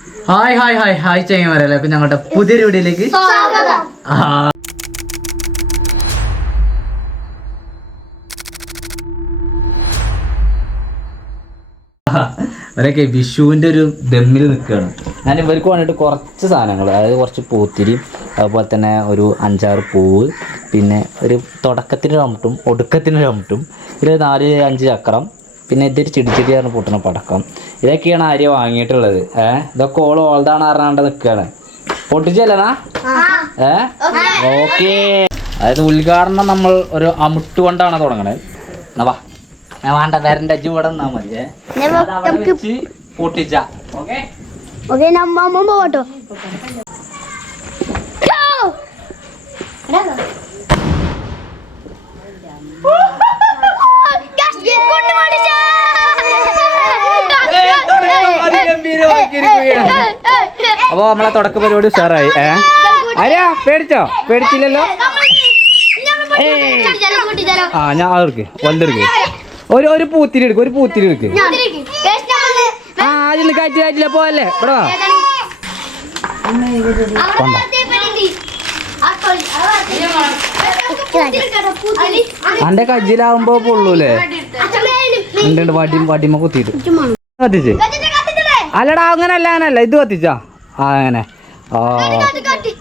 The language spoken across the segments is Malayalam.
ഹായ് ഹായ് ഹായ് ഹായ് ചെയ്യുമല്ലേ അപ്പൊ ഞങ്ങളുടെ പുതിയൊരു വീഡിയോയിലേക്ക്. അവരൊക്കെ വിഷുവിന്റെ ഒരു ദമ്മിൽ നിൽക്കുകയാണ്. ഞാൻ ഇവർക്ക് വേണ്ടിയിട്ട് കുറച്ച് സാധനങ്ങൾ അതായത് കുറച്ച് പൂത്തിരി അതുപോലെ തന്നെ ഒരു അഞ്ചാറ് പൂവ് പിന്നെ ഒരു തുടക്കത്തിന് റമുട്ടും ഒടുക്കത്തിന് റമുട്ടും ഒരു നാല് അഞ്ച് ചക്രം പിന്നെ ഇതൊരു ചെടിച്ചെടിയാണ് പൊട്ടുന്ന പടക്കം. ഇതൊക്കെയാണ് ആര്യ വാങ്ങിയിട്ടുള്ളത്. ഏഹ് ഇതൊക്കെ ഓൾ ഓൾതാണ് അറിയാണ്ട് നിൽക്കുകയാണ് പൊട്ടിച്ചല്ലനാ ഏ? ഓക്കേ. അതായത് ഉദ്ഘാടനം നമ്മൾ ഒരു അമുട്ട് കൊണ്ടാണ് തുടങ്ങണത്. എന്നാ വാ. ഞാൻ വേണ്ട വരണ്ട അജ്ജ് ഇവിടെ നിന്നാ മതി പൊട്ടിച്ച. ഓക്കേ? ഓക്കെ നമ്മ പോട്ടോ അപ്പൊ നമ്മളെ തുടക്ക പരിപാടി ഉഷാറായി ഏ? ആരാ പേടിച്ചോ? പേടിച്ചില്ലല്ലോ? ആ ഞാൻ അതെടുക്ക് വലുതെടുക്ക് ഒരു ഒരു പൂത്തിരി എടുക്കും ഒരു പൂത്തിരി എടുക്ക്. ആ അതിന് കാറ്റ് കാറ്റില്ല പോവല്ലേ? ഇവിടെ വാ. കൊണ്ട. അന്റെ കജ്ജിലാവുമ്പോ പൊള്ളൂലേ? ഉണ്ട് ഉണ്ട് വടി വടിമ കുത്തിയിട്ട്. കത്തിച്ച് അല്ലടാ അങ്ങനല്ല അങ്ങനല്ല. ഇത് കത്തിച്ചാ. ആ അങ്ങനെ. ആ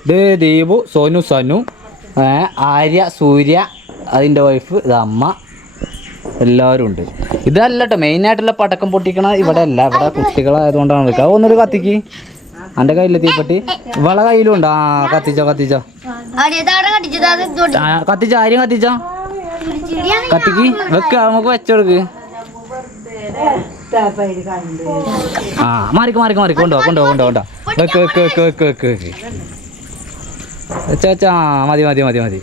ദേ ദീപു സോനു സനു ആര്യ സൂര്യ അതിന്റെ വൈഫ് ഇത് അമ്മ എല്ലാവരും ഉണ്ട്. ഇതല്ലട്ടോ മെയിൻ ആയിട്ടുള്ള പടക്കം പൊട്ടിക്കണ ഇവിടെ അല്ല. ഇവിടെ കുട്ടികളായതുകൊണ്ടാണ് വെക്കുക ഒന്നൊരു കത്തിക്ക്. എന്റെ കയ്യിൽ തീപ്പെട്ടി. ഇവളെ കയ്യിലും ഉണ്ട്. ആ കത്തിച്ചോ കത്തിച്ചോ. കത്തിച്ചോ ആര്യം കത്തിച്ചോ. കത്തിക്ക്. വെക്ക നമുക്ക് വെച്ചെടുക്ക് ആ മാറിക്ക് മാറിക്ക് മാറി കൊണ്ടോ കൊണ്ടോ കൊണ്ടോ കൊണ്ടോ. വെക്ക് വെക്ക് വെക്ക് വെക്ക് വെക്ക് വെക്ക് വെച്ച മതി മതി മതി മതി.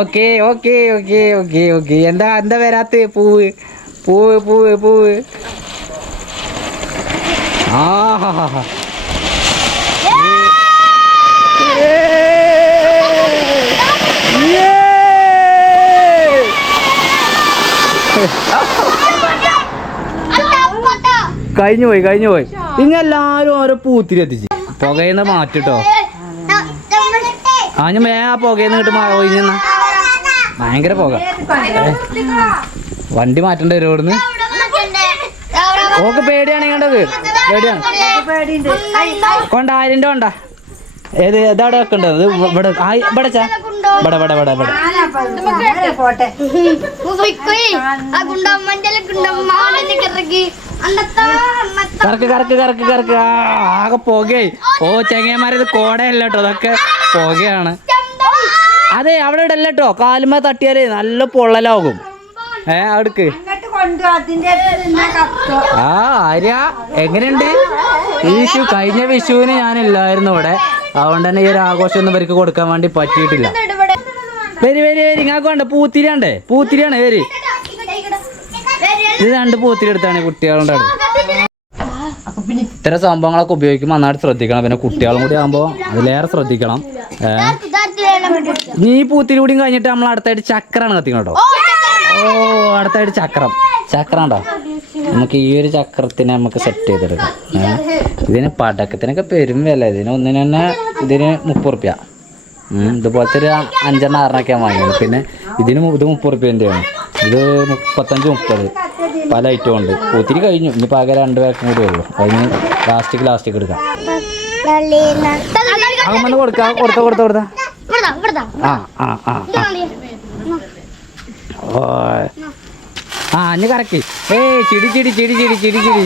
Okay okay okay okay okay. എന്താ എന്താ വരാത്ത പൂവ്? പൂവ് പൂവ് പൂവ്. ആ ഹാ ഹാ. കഴിഞ്ഞു പോയി കഴിഞ്ഞു പോയി ഇനി എല്ലാരും ഓരോ പൂത്തിരി എത്തിച്ച് പുകയിന്ന് മാറ്റിട്ടോ. ആ ഞാൻ ആ പുകയെന്ന് കിട്ടും പോയി ഭയങ്കര പുക. വണ്ടി മാറ്റണ്ട വരും ഇവിടുന്ന്? ഓക്ക് പേടിയാണ് കണ്ടത് പേടിയാണ്. കൊണ്ട ആയിരം കൊണ്ട. ഏത് ഇതവിടെ വെക്കണ്ടത്? ഇവിടെ ആ, ഇവിടെ ചാ. ഇവിടെ ഇവിടെ ഇവിടെ ഇവിടെ. കറക്ക് കറക്ക് കറക്ക് കറക്ക്. ആകെ പുകയായി. ഓ ചെങ്ങന്മാരത് കോടയല്ല കേട്ടോ അതൊക്കെ പുകയാണ്. അതെ അവിടെ ഇടല്ല കേട്ടോ കാലുമ തട്ടിയാലേ നല്ല പൊള്ളലാകും. ഏ അടുക്ക് ആ ആര്യ എങ്ങനെയുണ്ട്? വിഷു കഴിഞ്ഞ വിഷുവിന് ഞാനില്ലായിരുന്നു ഇവിടെ. അതുകൊണ്ട് തന്നെ ഈ ഒരു ആഘോഷം ഒന്നും ഇവർക്ക് കൊടുക്കാൻ വേണ്ടി പറ്റിയിട്ടില്ല. വരി വരി വരി. ഇങ്ങാക്ക് വേണ്ട. പൂത്തിരിയാണ്ടേ. പൂത്തിരിയാണ് വരി. ഇത് രണ്ട് പൂത്തിലെടുത്താണ് കുട്ടികളുടെ ഇത്തരം സംഭവങ്ങളൊക്കെ ഉപയോഗിക്കുമ്പോൾ നന്നായിട്ട് ശ്രദ്ധിക്കണം. പിന്നെ കുട്ടികളും കൂടി ആകുമ്പോൾ അതിലേറെ ശ്രദ്ധിക്കണം. നീ പൂത്തിരി കൂടിയും കഴിഞ്ഞിട്ട് നമ്മൾ അടുത്തായിട്ട് ചക്രമാണ് കത്തിക്കണം കേട്ടോ. ഓ അടുത്തായിട്ട് ചക്രം. ചക്രം ഉണ്ടോ നമുക്ക് ഈ ഒരു ചക്രത്തിനെ നമുക്ക് സെറ്റ് ചെയ്തെടുക്കാം? ഇതിന് പടക്കത്തിനൊക്കെ പെരും വില. ഇതിന് ഒന്നിന് തന്നെ ഇതിന് മുപ്പത് റുപ്യ. ഇതുപോലത്തെ ഒരു അഞ്ചെണ്ണം ആറിനൊക്കെയാണ് വാങ്ങിയത്. പിന്നെ ഇതിന് ഇത് മുപ്പത് റുപ്യന്റെയാണ്. ഇത് മുപ്പത്തഞ്ച് മുപ്പത്. പല ഐറ്റം ഉണ്ട്. ഒത്തിരി കഴിഞ്ഞു. ഇനി പകരം രണ്ട് പാക്കും കൂടി ഉള്ളൂ. അതിന് ലാസ്റ്റിക്ക് ലാസ്റ്റിക്ക് എടുക്കാം. അങ്ങനെ കൊടുക്കാം. കൊടുത്ത കൊടുത്ത കൊടുത്ത. ആ ആ ആ ഓ ആ ഇനി കറക്കി. ഏ ചിടി ചിടി ചിടി ചിടി ചിടി ചിടി.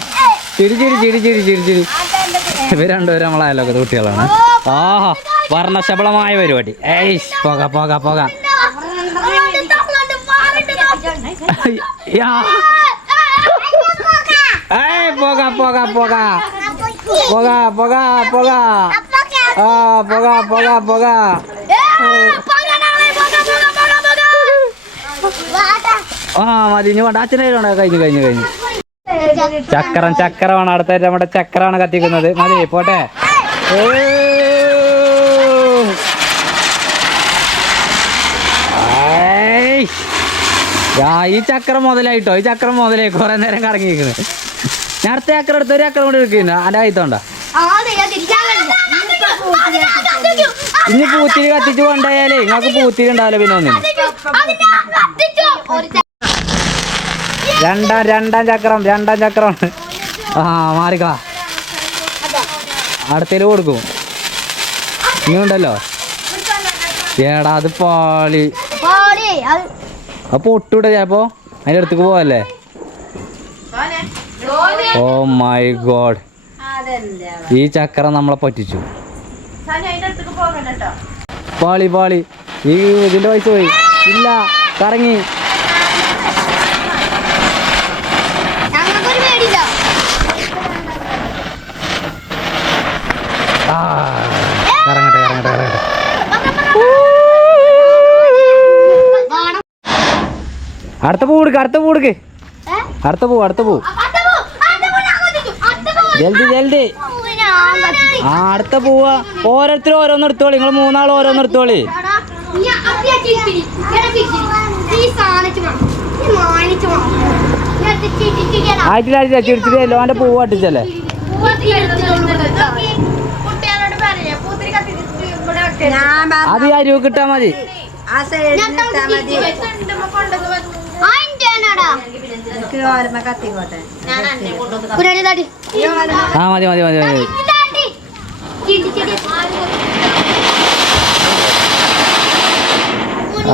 ചിരി ചിരി ചിരി ചിരി ചിരി ചിരി ഇവർ രണ്ടുപേരും നമ്മളെ അയലോക്കത്തെ കുട്ടികളാണ്. ആഹാ വർണശബളമായ പരിപാടി. ഏയ് പോക പോക പോക. യാ ഏയ് പോക പോക പോക. പോക പോക പോക. ആ പോക പോക പോക. ആ മതി ഇനി വേണ്ട. അച്ഛനെ വേണ്ട കഴിഞ്ഞു കഴിഞ്ഞു കഴിഞ്ഞു. ചക്രം ചക്രമാണ്. അടുത്ത നമ്മുടെ ചക്രമാണ് കത്തിക്കുന്നത്. മതി പോട്ടെ. ഏ. ഏയ്. ആ, ഈ ചക്രം മുതലായിട്ടോ? ഈ ചക്രം മുതലായി കുറെ നേരം കറങ്ങിയിരിക്കുന്നത് ഞാൻ അടുത്ത ചക്രം എടുത്ത് ഒരു ചക്രം കൂടി എടുക്കുന്നു അന്റെ ആയിത്തോണ്ടാ. ഇനി പൂത്തിരി കത്തിച്ച് കൊണ്ടായാലേ നിങ്ങൾക്ക് പൂത്തിരി ഉണ്ടാവില്ല പിന്നെ ഒന്നിനും. രണ്ടാം രണ്ടാം ചക്രം രണ്ടാം ചക്രം. ആ മാറിക്ക. അടുത്തേൽ കൊടുക്കും. ഇനി ഉണ്ടല്ലോ ഏടാ അത് പാളി. അപ്പൊ ഒട്ടൂടെ ചിലപ്പോ അതിന്റെ അടുത്തേക്ക് പോവല്ലേ? ഓ മൈ ഗോഡ് ഈ ചക്രം നമ്മളെ പറ്റിച്ചു. പാളി പാളി. ഈ ഇതിന്റെ പൈസ പോയി. ഇല്ല കറങ്ങി. ആ കറങ്ങട്ടെ കറങ്ങട്ടെ കറങ്ങട്ടെ. അടുത്ത പൂ കൊടുക്ക് അടുത്ത പൂ കൊടുക്ക് അടുത്ത പൂ അടുത്ത പൂ ജൽദി ജൽദി ആ അടുത്ത പൂവാ ഓരോരുത്തരും ഓരോന്ന് എടുത്തോളി നിങ്ങൾ മൂന്നാൾ ഓരോന്ന് എടുത്തോളി ആയിട്ടില്ല ആയിട്ടില്ല ചിടിച്ചിട്ട് എല്ലോന്റെ പൂവ് അട്ടിച്ചല്ലേ. അത് ആ രൂപ കിട്ടാ മതി ആ കത്തിക്കോട്ടെ ആ മതി മതി മതി മതി.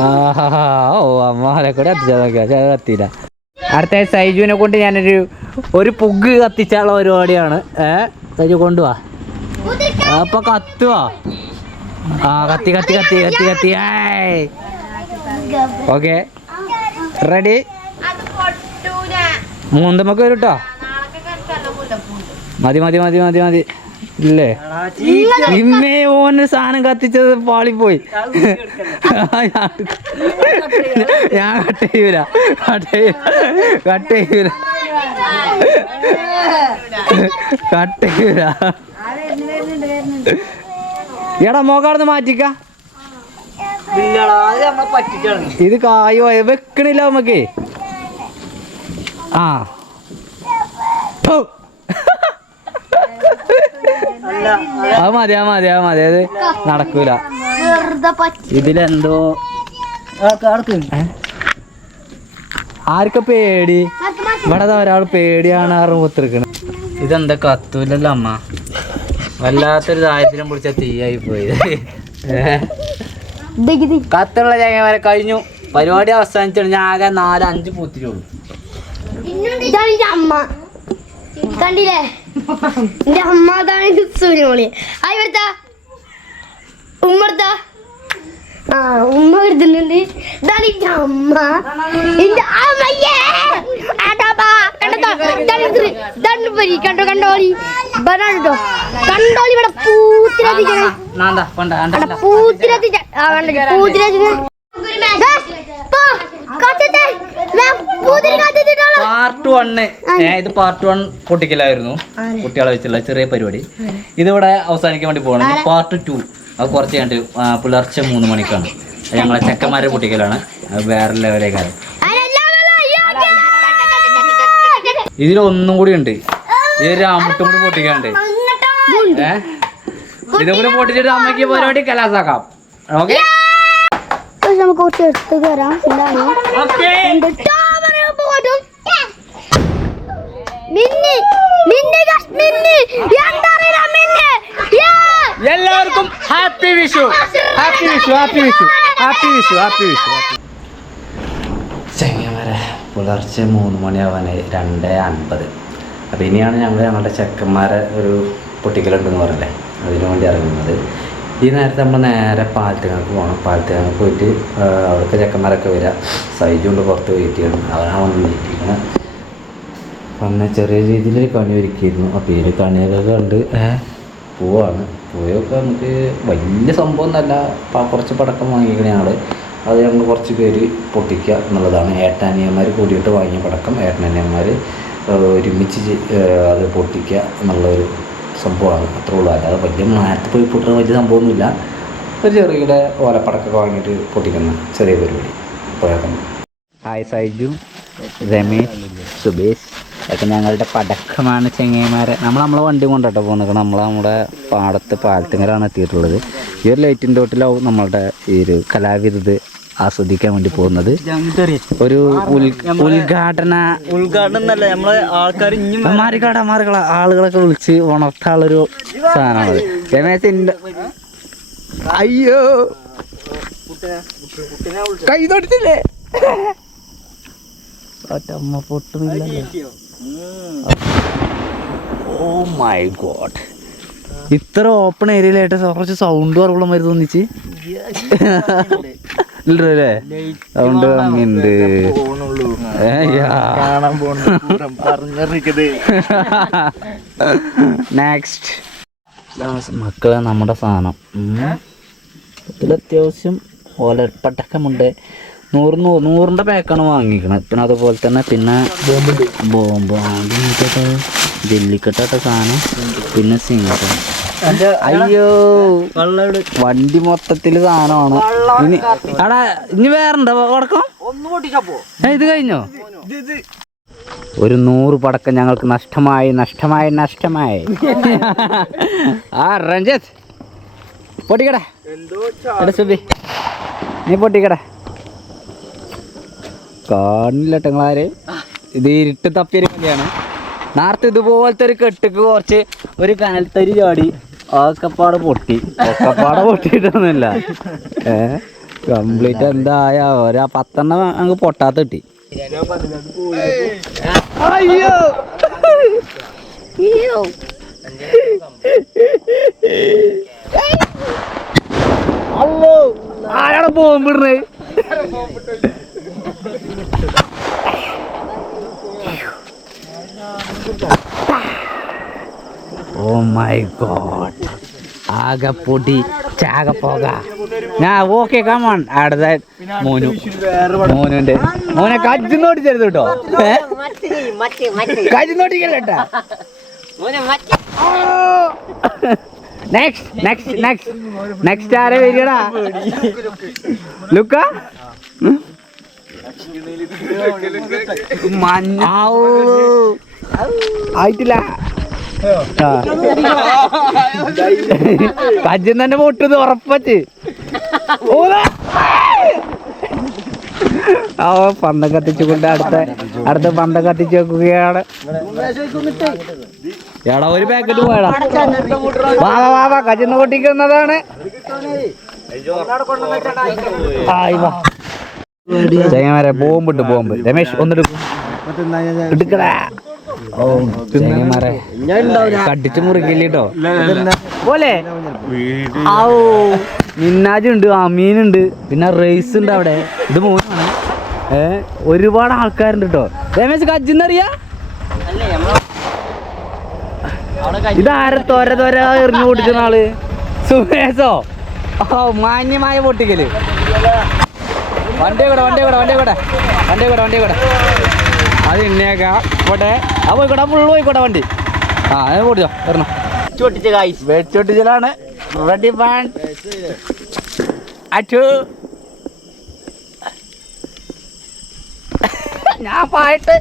ആഹാ ഓ അമ്മാരെ കൂടെ കത്തിച്ചാൽ നോക്കിയാ. കത്തിയില്ല. അടുത്ത സൈജുവിനെ കൊണ്ട് ഞാനൊരു ഒരു പുഗ് കത്തിച്ചാനുള്ള പരിപാടിയാണ്. ഏ സൈജു കൊണ്ടുവാ. അപ്പൊ കത്തുവാ? ആ കത്തി കത്തി കത്തി കത്തി കത്തി. ഓക്കെ. റെഡി? മൂന്നമ്മക്ക് വരും കേട്ടോ മതി മതി മതി മതി മതി. ഇല്ലേ? ഇമ്മേ ഓന് സാധനം കത്തിച്ചത് പാളിപ്പോയി. ഞാൻ കട്ട് ചെയ്യൂല. കട്ട് കട്ട് ചെയ്യൂല. കട്ട് ചെയ്യൂല. എടാ മോക്കാടുന്ന് മാറ്റിക്ക. ഇത് കായോ വെക്കണില്ല നമുക്ക് ആ. അത് മതി ആ മതി അത് മതി. അത് നടക്കൂല. ഇതിലെന്തോ ആർക്ക പേടി? ഇവിടെ ഒരാൾ പേടിയാണ് ആ റൂത്തിരിക്കണത് ഇതെന്താ കത്തൂലല്ലോ അമ്മ? വല്ലാത്തൊരു ദാരിദ്ര്യം പിടിച്ച തീയായി പോയി. ഡിഗ്രി കത്തുള്ള ചങ്ങ വരെ കഴിഞ്ഞു പരിപാടി അവസാനിച്ചാണ് ഞാൻ ആകെ നാല് അഞ്ച് ഇതാണ് എന്റെ അമ്മ കണ്ടില്ലേ എന്റെ അമ്മ അതാണ് ഇത് സൂര്യമോളി ആ ഇവിടുത്തെ ഉമ്മ ആ ഉമ്മ എടുത്തിട്ടുണ്ട് ഇതാണ് എന്റെ അമ്മ എന്റെ അമ്മയ്യേ ആട്ടാപ്പാ. കണ്ടോ? കണ്ടോ കൊണ്ട കണ്ടോ ഇവിടെ പാർട്ട് വണ്ണ്. ഇത് പാർട്ട് വൺ പൊട്ടിക്കലായിരുന്നു. കുട്ടികളെ വെച്ചുള്ള ചെറിയ പരിപാടി. ഇതിവിടെ അവസാനിക്കാൻ വേണ്ടി പോകണം പാർട്ട് ടു. അത് കുറച്ച് കണ്ട് പുലർച്ചെ മൂന്ന് മണിക്കാണ്. ഞങ്ങളെ ചെക്കന്മാരെ പൊട്ടിക്കലാണ്. അത് വേറെ ലെവലേക്കാണ് കാര്യം ഇതിലൊന്നും കൂടി ഉണ്ട്. ഇതൊരു അമ്മട്ടും കൂടി പൊട്ടിക്കാണ്ട് ഏ? ഇതും കൂടി പൊട്ടിച്ചിട്ട് അമ്മയ്ക്ക് പരിപാടി കലാസാക്കാം. ഓക്കെ? നമുക്ക് കുറച്ച് എടുത്ത് കയറാം എന്താണ് മിന്നി മിന്നി ഗസ് മിന്നി. എന്തറിയില്ല മിന്നി? Yeah! എല്ലാവർക്കും happy Vishu. Happy Vishu happy Vishu. Happy Vishu happy Vishu ചെങ്ങന്മാരെ പുലർച്ചെ മൂന്ന് മണിയാവാനായി രണ്ട് അൻപത്. അപ്പോൾ ഇനിയാണ് ഞങ്ങൾ ഞങ്ങളുടെ ചെക്കന്മാരെ ഒരു പൊട്ടിക്കലുണ്ടെന്ന് പറയല്ലേ അതിനു വേണ്ടി ഇറങ്ങുന്നത്. ഈ നേരത്തെ നമ്മൾ നേരെ പാലത്തിങ്ങൾക്ക് പോകണം പാലത്തിങ്ങൾക്ക് പോയിട്ട് അവിടുത്തെ ചെക്കന്മാരൊക്കെ വരിക സൈജ് കൊണ്ട് പുറത്ത് വെയിറ്റ് ചെയ്യണം. അവനാണ് വന്ന് നീട്ടിയിരിക്കുന്നത് വന്ന് ചെറിയ രീതിയിൽ കണി ഒരുക്കിയിരുന്നു. അപ്പോൾ ഇതിൽ കണിയൊക്കെ കണ്ട് പോവാണ്. പോയൊക്കെ നമുക്ക് വലിയ സംഭവം ഒന്നല്ല കുറച്ച് പടക്കം വാങ്ങിക്കണ ഞങ്ങൾ അത് ഞങ്ങൾ കുറച്ച് പേര് പൊട്ടിക്കുക എന്നുള്ളതാണ്. ഏട്ടാനിയന്മാർ കൂടിയിട്ട് വാങ്ങിയ പടക്കം. ഏട്ടനിയന്മാർ ഒരുമിച്ച് അത് പൊട്ടിക്കുക എന്നുള്ളൊരു സംഭവമാണ്. അത്രേ ഉള്ളൂ. അല്ലാതെ വലിയ മാറ്റ് പോയി പൊട്ടുന്ന വലിയ സംഭവമൊന്നുമില്ല. ഒരു ചെറിയ ഓലപ്പടക്കൊക്കെ വാങ്ങിയിട്ട് പൊട്ടിക്കുന്ന ചെറിയ പരിപാടി. പോയേക്കാം ഹായ് സൈജു രമേശ് സുബേഷ്. അതൊക്കെ ഞങ്ങളുടെ പടക്കമാണ് ചെങ്ങൈമാരെ നമ്മൾ നമ്മളെ വണ്ടി കൊണ്ടോട്ടോ പോകുന്നത് നമ്മൾ നമ്മുടെ പാടത്ത് പാലത്തിങ്ങലാണ് എത്തിയിട്ടുള്ളത്. ഈ ഒരു ലൈറ്റിന്റെ തോട്ടിലാവും നമ്മളുടെ ഈ ഒരു കലാവിരുത് ആസ്വദിക്കാൻ വേണ്ടി പോകുന്നത്. ഒരു ഉദ്ഘാടന ഉദ്ഘാടനം മാറിക്കാട മാറിക്കള ആളുകളൊക്കെ വിളിച്ച് ഉണർത്താനുള്ളൊരു സാധനമാണത്. രമേശിന്റെ അയ്യോ. കൈ തൊട്ടില്ലേ ഒറ്റമ്മ പൊട്ടുന്നില്ല ഓ മൈ ഗോഡ്. ഇത്ര ഓപ്പൺ ഏരിയയിലായിട്ട് കുറച്ച് സൗണ്ട് കുറവുള്ള മരുന്ന് തോന്നിച്ച്. ഇല്ലേ സൗണ്ട് നെക്സ്റ്റ് മക്കളെ നമ്മുടെ സാധനം. അത്യാവശ്യം ഓലപ്പട്ടക്കമുണ്ട് നൂറ് നൂ നൂറിന്റെ പാക്കാണ് വാങ്ങിക്കണത്. പിന്നെ അതുപോലെ തന്നെ പിന്നെ ബോംബ്. ജെല്ലിക്കെട്ടാട്ട സാധനം പിന്നെ സിംഗം. അയ്യോ. വണ്ടി മൊത്തത്തിൽ സാധനമാണ്. ഇനി എടാ ഇനി വേറെണ്ടോ ഏ, ഇത് കഴിഞ്ഞോ? ഒരു നൂറ് പടക്കം ഞങ്ങൾക്ക് നഷ്ടമായി നഷ്ടമായി നഷ്ടമായി. ആ രഞ്ജിത്ത്. പൊട്ടിക്കട. എടാ സുബി. നീ പൊട്ടിക്കട. കാണില്ല ടങ്ങളാര് ഇത് ഇരുട്ട് കളിയാണ് നേരത്തെ ഇതുപോലത്തെ ഒരു കെട്ടിക്ക് കുറച്ച് ഒരു കനൽത്തരി ചാടി ഒക്കപ്പാട് പൊട്ടി. ഒക്കപ്പാട് പൊട്ടിയിട്ടൊന്നുമില്ല. ഏ? കംപ്ലീറ്റ് എന്തായ? ഒരാ പത്തെണ്ണം അങ്ങ് പൊട്ടാത്ത കിട്ടി. അയ്യോ. അല്ലോ ആരാണ് ബോംബിടുന്നത്? ഓ മൈ ഗോഡ് ആകെ പൊടി ചാക പോക. ഞാൻ ഓക്കെ കമോൺ അടുത്ത മോനു. മോനുണ്ട് മോനെ കജ്ജിന്നോടിച്ചരുത് കേട്ടോ. കജ്ജിന്നോടിക്കല്ലേട്ടാ നെക്സ്റ്റ് നെക്സ്റ്റ് നെക്സ്റ്റ് നെക്സ്റ്റ് ആരെ വരികടാ? ലുക്ക? മഞ്ഞ ആയിട്ടില്ല. കജ്ജൻ തന്നെ പൊട്ടത് ഉറപ്പച്ച്. ആ പന്തം കത്തിച്ചുകൊണ്ട് അടുത്ത അടുത്ത പന്തം കത്തിച്ചു വെക്കുകയാണ്. എടാ ഒരു പാക്കറ്റ് പോയടാ വാ വാ വാ കജിന്ന് പൊട്ടിക്കുന്നതാണ്. ചങ്ങന്മാരെ ബോംബ് ഇട്ട് ബോംബ്. രമേശ് ഒന്നെടുക്കും. എടുക്കടാ. കടിച്ചു മുറിക്കില്ലേട്ടോ? പോലെ? ഔ മിന്നാജുണ്ട് അമീനുണ്ട് പിന്നെ റേസ് ഉണ്ട് അവിടെ. ഇത് മൂന്നാണ് ഏ ഒരുപാട് ആൾക്കാരുണ്ട് കേട്ടോ രമേശ് കജ്ജിന്നറിയാ? ഇതാരെ തോര തോര എറിഞ്ഞു പൊട്ടിക്കുന്ന ആൾ? സുമേഷോ ഓ മാന്യമായ പൊട്ടിക്കൽ. വണ്ടി കൂടെ വണ്ടി കൂടെ വണ്ടി കൂടെ വണ്ടി കൂടെ വണ്ടി കൂടെ അത് ഇന്നേക്ക. പോട്ടെ ആ പോയിക്കോട്ടെ ഫുള്ള് പോയിക്കോട്ടെ വണ്ടി. ആ അത് പൊടിച്ചോ വരണം. പൊട്ടിച്ച കായ്സ് വെച്ചൊട്ടിച്ചലാണ് റെഡി വൺ അറ്റു ഞാൻ പായിട്ട്.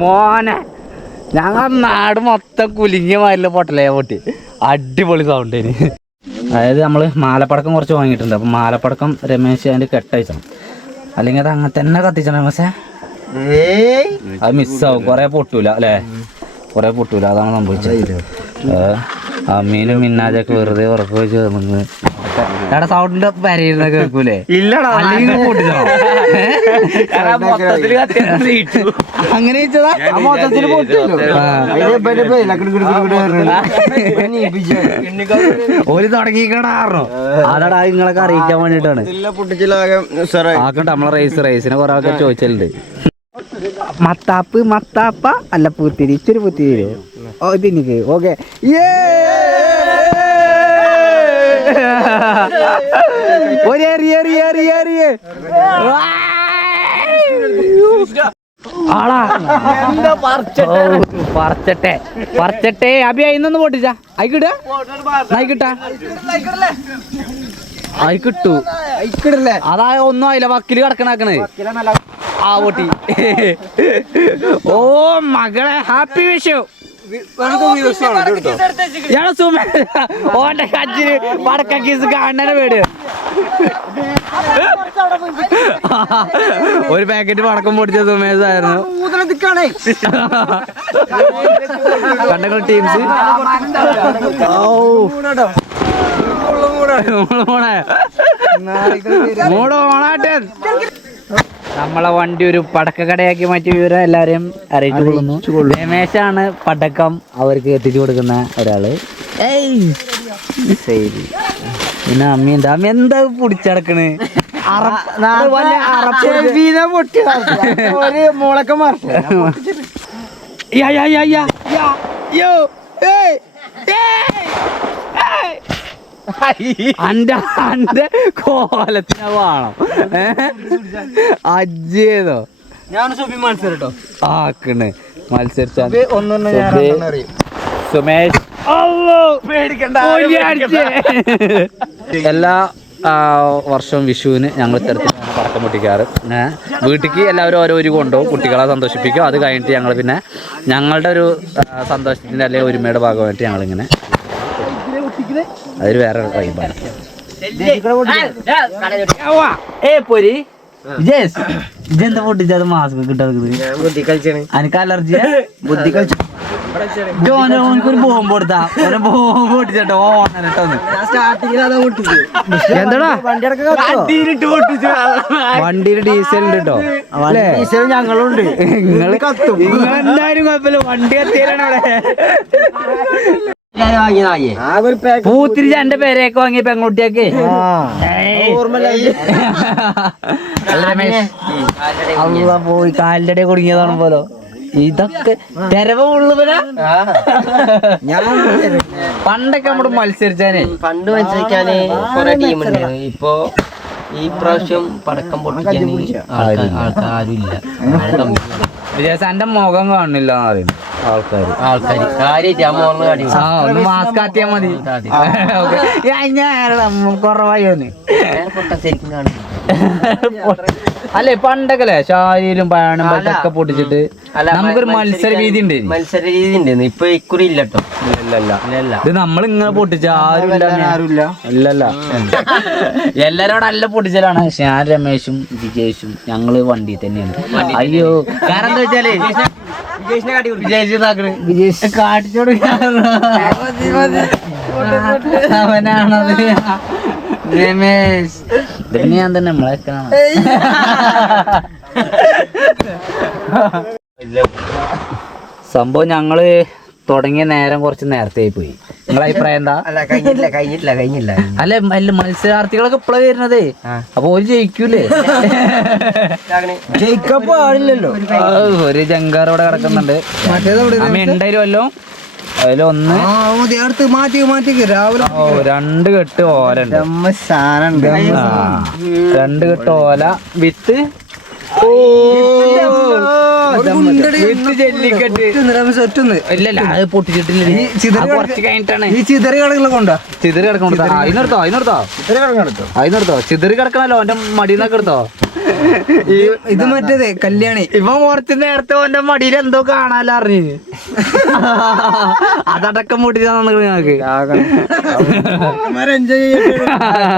മോനെ. ഞങ്ങൾ നാട് മൊത്തം കുലുങ്ങിയ മാതിരി പൊട്ടലേ പൊട്ടി അടിപൊളി സൗണ്ട് അതായത് നമ്മൾ മാലപ്പടക്കം കുറച്ച് വാങ്ങിയിട്ടുണ്ട്. അപ്പം മാലപ്പടക്കം രമേശ് അതിന്റെ കെട്ടയച്ചണം. അല്ലെങ്കിൽ അത് അങ്ങനെ തന്നെ കത്തിച്ചണം പക്ഷേ അത് മിസ്സാവും കുറെ പൊട്ടൂല അല്ലേ? കുറെ പൊട്ടൂല. അതാണ് സംഭവിച്ചത്. അമ്മീനും മിന്നാജൊക്കെ വെറുതെ ഉറപ്പ് വെച്ച് എടാ സൗണ്ടിന്റെ പരയിരുന്ന കേൾക്കൂലേ? ഇല്ലടാ അങ്ങനെ മൊത്തത്തിൽ ഒരു തുടങ്ങിക്കടാറോ അതാടാ നിങ്ങളൊക്കെ അറിയിക്കാൻ വേണ്ടിട്ടാണ്. ആക്കണ്ട നമ്മളെ റേസ് റേസിനെ കുറെ ആൾക്കാർ ചോദിച്ചിട്ടുണ്ട് മത്താപ്പ് മത്താപ്പ അല്ല പൂത്തിരി ഇച്ചിരി പൂത്തിരി ഓ ഇതിനിക്ക് ഓക്കെ ഒരു എറി എറി എറി എറി ആളാ. പറിച്ചട്ടെ? പറിച്ചട്ടെ. അഭി അയിന്നൊന്ന് പൊട്ടിച്ചാ. അയിക്കിട? അയിക്കിട്ടാ. അയി കിട്ടു അതാ ഒന്നും ആയില്ല. വക്കിൽ കിടക്കണാക്കണേ. ആ പൊട്ടി. ഓ മകളെ. ഹാപ്പി വിഷു. ഇയാളെ സുമേ ഓന്റെ കജ്ജിന് പടക്ക കീസ് അണ്ണനെ വീട് ഒരു പാക്കറ്റ് പടക്കം പൊടിച്ച സുമേഷ് ആയിരുന്നു. കണ്ടങ്ങൾ ടീംസ് മൂടോ ഓണാട്ടെ നമ്മളെ വണ്ടി ഒരു പടക്ക കടയാക്കി മാറ്റി വിവരം എല്ലാരെയും അറിയിച്ചു കൊള്ളുന്നു രമേശാണ് പടക്കം അവർക്ക് എത്തിച്ചു കൊടുക്കുന്ന ഒരാൾ. ശരി. പിന്നെ അമ്മി എന്താ? അമ്മ എന്താ പിടിച്ചടക്കണ്? മോളൊക്കെ മാറി അന്റെ അന്റെ കോലത്തിനെ വേണം. അജ്ജേതോ ഞാൻ സുബി മത്സരം കേട്ടോ ആക്കണ്. മത്സരിച്ച സുമേഷ്. പേടിക്കണ്ട എല്ലാ വർഷവും വിഷുവിന് ഞങ്ങൾ ഇത്തരത്തിലാണ് പടക്കം പൊട്ടിക്കാറ്. വീട്ടിലേക്ക് എല്ലാവരും ഓരോ ഒരു കൊണ്ടുപോകും. കുട്ടികളെ സന്തോഷിപ്പിക്കും. അത് കഴിഞ്ഞിട്ട് ഞങ്ങൾ പിന്നെ ഞങ്ങളുടെ ഒരു സന്തോഷത്തിന്റെ അല്ലെങ്കിൽ ഒരുമയുടെ ഭാഗമായിട്ട് ഞങ്ങളിങ്ങനെ അതൊരു വേറെ വൈബാണ് ഏ പൊരി. പൊട്ടിച്ചത് മാസ്ക് കിട്ടുന്നത് ഞാൻ ബുദ്ധി കളിച്ചാണ്. എനിക്ക് അലർജി ബുദ്ധി കളിച്ചു. ഓനക്കൊരു ബോംബ് കൊടുത്താ. ബോംബ് പൊട്ടിച്ചോ ഓണട്ടോ എന്താടാ? വണ്ടിയിൽ ഡീസൽ ഉണ്ട് കേട്ടോ അല്ലേ? ഞങ്ങളുണ്ട്. നിങ്ങൾ എന്തായാലും കുഴപ്പമില്ല. വണ്ടി കത്തിയാലാണ് അവിടെ. ഒരു പൂത്തിരിച്ച് എന്റെ പേരെയൊക്കെ വാങ്ങിയ പെൺകുട്ടിയൊക്കെ അല്ല പോയി കാലിന്റെ ഇടയിൽ കുടുങ്ങിയതാണ് പോലോ. ഇതൊക്കെ തെരവ് ഉള്ളവരാ പണ്ടൊക്കെ നമ്മുടെ മത്സരിച്ചാനേ. പണ്ട് മത്സരിക്കാന് കൊറേ ടീമുണ്ട്. ഇപ്പൊ ഈ പ്രാവശ്യം പടക്കം പൊട്ടിക്കാൻ ആൾക്കാരും ഇല്ല. വിജയസാന്റെ മുഖം കാണില്ല എന്ന് പറയുന്നു. ആൾക്കാര്. ആൾക്കാർ കാര്യമായിട്ട് ആ മോറിന് ആ ഒന്ന് മാസ്ക് ആക്കിയാ മതി. കുറവായി ശരിക്കും കാണും അല്ലേ പണ്ടൊക്കെ അല്ലേ. ഷാരിയിലും പഴനും ഒക്കെ പൊട്ടിച്ചിട്ട്. നമുക്കൊരു മത്സര രീതി ഉണ്ട് മത്സര രീതി ഉണ്ട് ഇപ്പൊ ഇക്കുറി ഇല്ല കേട്ടോ ഇല്ലല്ല ഇത് നമ്മൾ ഇങ്ങനെ പൊട്ടിച്ച ആരും ആരുമില്ല ഇല്ലല്ല എല്ലാരോടും അല്ല പൊട്ടിച്ചാലാണ്. ഞാൻ രമേശും വിജേഷും ഞങ്ങൾ വണ്ടി തന്നെയാണ്. അയ്യോ കാരണം എന്താ വെച്ചാൽ കാട്ടിച്ചോട് അവനാണത്. രമേശ്. ഇതിന് ഞാൻ തന്നെ മുളക്കണം സംഭവം ഞങ്ങൾ തുടങ്ങിയ നേരം കുറച്ച് നേരത്തെ ആയി പോയി. നിങ്ങളെ അഭിപ്രായം എന്താ? അല്ല കഴിഞ്ഞില്ല കഴിഞ്ഞില്ല കഴിഞ്ഞില്ല അല്ല അല്ല മത്സരാർത്ഥികളൊക്കെ ഇപ്പഴാ വരുന്നത്. അപ്പൊ ഒരു ജയിക്കൂലേ? ജയിക്കാൻ പാടില്ലല്ലോ. ആ, ഒരു ജങ്കാർ ഇവിടെ കിടക്കുന്നുണ്ട്. അമ്മ ഉണ്ടായിരുമല്ലോ അതിലൊന്ന് അടുത്ത് മാറ്റി മാറ്റി രാവിലെ ഓ രണ്ട് കെട്ട് ഓല രണ്ട് കെട്ട് ഓല. വിത്ത്. ജല്ലിക്കെട്ട് ഇല്ലല്ല അത് പൊട്ടിച്ചിട്ടില്ല. അത് കുറച്ച് കഴിഞ്ഞിട്ടാണ്. ഈ ചിതറി കടകളെ കൊണ്ടാ? ചിതറി കിടക്കണോ അതിനെടുത്തോ അതിനെടുത്തോ? ചിതറി കടകളെടുത്തോ അതിനെടുത്തോ. ചിതറി കിടക്കണല്ലോ അവന്റെ മടിന്നൊക്കെ എടുത്തോ? ഇത് മറ്റേ കല്യാണി. ഇവൻ കുറച്ച് നേരത്തെ അവന്റെ മടിയിൽ എന്തോ കാണാല്ലോ അറിഞ്ഞു. അതടക്കം പൊട്ടിച്ചാ ഞങ്ങൾക്ക്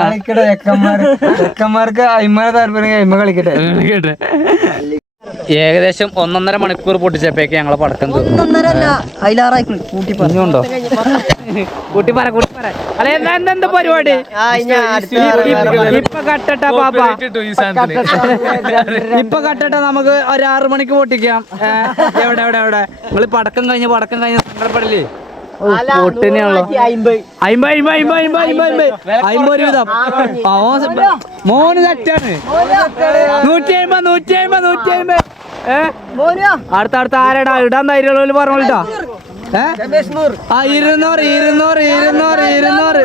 കളിക്കട്ടെ ചെക്കന്മാർക്ക് അയിമാരെ താല്പര്യം അയിമ കളിക്കട്ടെ. കേട്ടെ ഏകദേശം ഒന്നൊന്നര മണിക്കൂർ പൊട്ടിച്ചപ്പോഴേക്ക് ഞങ്ങളെ പടക്കം കുഞ്ഞുണ്ടോ കൂട്ടിപ്പറ പറ കൂട്ടി പറ. അല്ല എന്താ എന്താ എന്താ പരിപാടി? ഇപ്പൊ കട്ടട്ട പാപ്പ. ഇപ്പൊ കട്ടട്ട നമുക്ക് ഒരു ആറു മണിക്ക് പൊട്ടിക്കാം. എവിടെ എവിടെ എവിടെ? നിങ്ങൾ പടക്കം കഴിഞ്ഞ് പടക്കം കഴിഞ്ഞ് സങ്കടപ്പെടില്ലേ? പൊട്ടിനെയാണല്ലോ. അയിമ്പ അയിമ്പ അയിമ്പ അയിമ്പ അയിമ്പ അയിമ്പ അയിമ്പ ഒരു വിധം. മോന്? തെറ്റാണ്. നൂറ്റി അമ്പത് നൂറ്റി നൂറ്റി ഏ? അടുത്ത അടുത്ത ആരടാ? ഇടാൻ ധൈര്യമുള്ള പറഞ്ഞോളിട്ടാ ഏ ആ ഇരുന്നൂറ് ഇരുന്നൂറ് ഇരുന്നൂറ് ഇരുന്നൂറ്.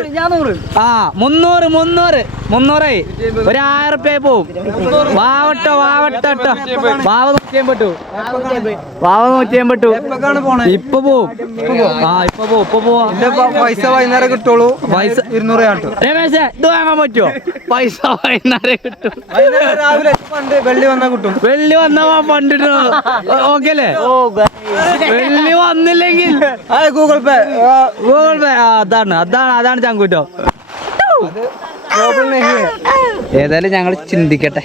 ആ മുന്നൂറ് മുന്നൂറ് മുന്നൂറായി. ഒരു ആയിരം റുപ്യ പോവും വാവട്ടോ വാവട്ടോ വാവ നൂറ്റിയം പെട്ടു വാവ നൂറ്റിയം പെട്ടു ഇപ്പൊ പോവും. ആ ഇപ്പൊ പോവും ഇപ്പൊ പോവാം. പൈസ വൈകുന്നേരം കിട്ടുള്ളൂ. പൈസ ഇരുന്നൂറ് രമേശ് ഇത് വാങ്ങാൻ പറ്റുമോ പൈസ വൈകുന്നേരം കിട്ടും. രാവിലെ പണ്ട് വെള്ളി വന്നാ കിട്ടും. വെള്ളി വന്നാ പണ്ടിട്ടോ ഓക്കെ അല്ലേ വെള്ളി വന്നില്ലെങ്കിൽ ഗൂഗിൾ പേ ഗൂഗിൾ പേ അതാണ് അതാണ് അതാണ് ചങ്കൂറ്റോ. ഏതായാലും ഞങ്ങൾ ചിന്തിക്കട്ടെ.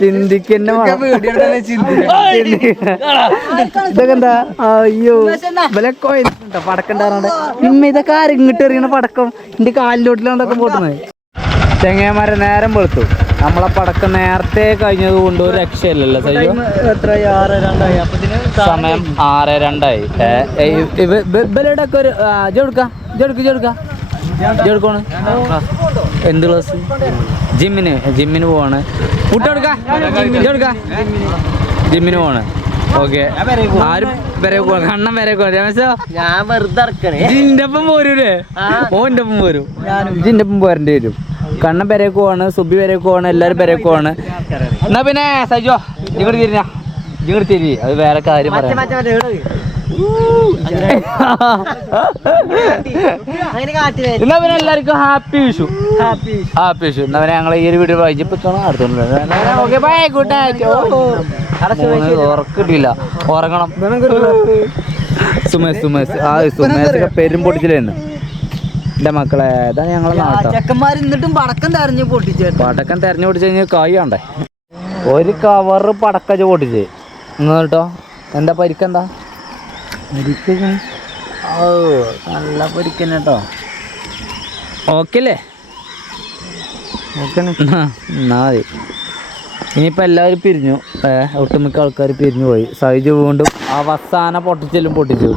ചിന്തിക്കന്നെ ഇതൊക്കെ എന്താ? അയ്യോ ഇവലെ കോയിട്ടോ പടക്കം ഉണ്ടാറുണ്ട് ഇമ്മ ഇതൊക്കെ ആരും ഇങ്ങോട്ട് എറിയണ പടക്കം? എന്റെ കാലിലോട്ടിലാണ്ടൊക്കെ പോട്ടുന്നത്? ചെങ്ങന്മാരെ നേരം വെളുത്തു. നമ്മളെ പടക്കം നേരത്തെ കഴിഞ്ഞത് കൊണ്ട് ഒരു രക്ഷയില്ലല്ലോ സയ്യോ? സമയം ആറ് രണ്ടായി. ഇവരുടെ ഒക്കെ ഒരു ജെടുക്ക ജെടുക്ക ജെടുക്ക ജെടുക്കാണ് എന്ത് ക്ലാസ് ജിമ്മിന് ജിമ്മിന് പോവാണ്. മുട്ടെടുക്ക ജെടുക്ക ജിമ്മിന് പോവാണ്. ഓക്കെ. ആരും വരെ കണ്ണം വരെ ഞാൻ വെറുതെ ജിന്റെ ഒപ്പം പോരൂലേ? ഓന്റെ ഒപ്പം പോരും. ജിന്റെ ഒപ്പം പോരേണ്ടി വരും. കണ്ണൻ പെരേക്ക് പോണ് സുബി പെരേക്ക് പോണ് എല്ലാരും പെരേക്ക് പോണ് എന്നാ പിന്നെ സജോ ഇങ്ങോട്ട് തിരിഞ്ഞ. ഇങ്ങോട്ട് തിരി അത് വേറെ കാര്യം പറയാം. എന്നാ പിന്നെ എല്ലാവർക്കും ഹാപ്പി വിഷു. ഹാപ്പി വിഷു. എന്നാ പിന്നെ ഞങ്ങൾ ഈ ഒരു വീഡിയോ വായിച്ചപ്പോഴാണ് അടുത്തോണ്ട് ഓക്കെ ബൈ ഗുഡ് നൈറ്റ് ഉറക്കിട്ടില്ല. ഉറങ്ങണം. സുമേഷ് സുമേഷ്. ആ സുമേഷ് പെരും പൊട്ടിച്ചില്ലായിരുന്നു എന്റെ മക്കളെ ഇതാ ഞങ്ങളെ നാട്ടാ ചെക്കന്മാർ എന്നിട്ടും പടക്കം തെരഞ്ഞു പൊട്ടിച്ചു പടക്കം തെരഞ്ഞു പൊട്ടിച്ച് കഴിഞ്ഞാൽ കായ് വേണ്ടേ ഒരു കവറ് പടക്കച്ച് പൊട്ടിച്ച്. കേട്ടോ എന്താ പരിക്കെന്താ ഓ നല്ല പരിക്കന്നെ കേട്ടോ ഓക്കെ അല്ലേ? എന്നാ മതി. ഇനിയിപ്പോൾ എല്ലാവരും പിരിഞ്ഞു. ഒട്ടുമിക്ക ആൾക്കാർ പിരിഞ്ഞു പോയി. സൈജ് വീണ്ടും അവസാന പൊട്ടിച്ചെല്ലും പൊട്ടിച്ചു.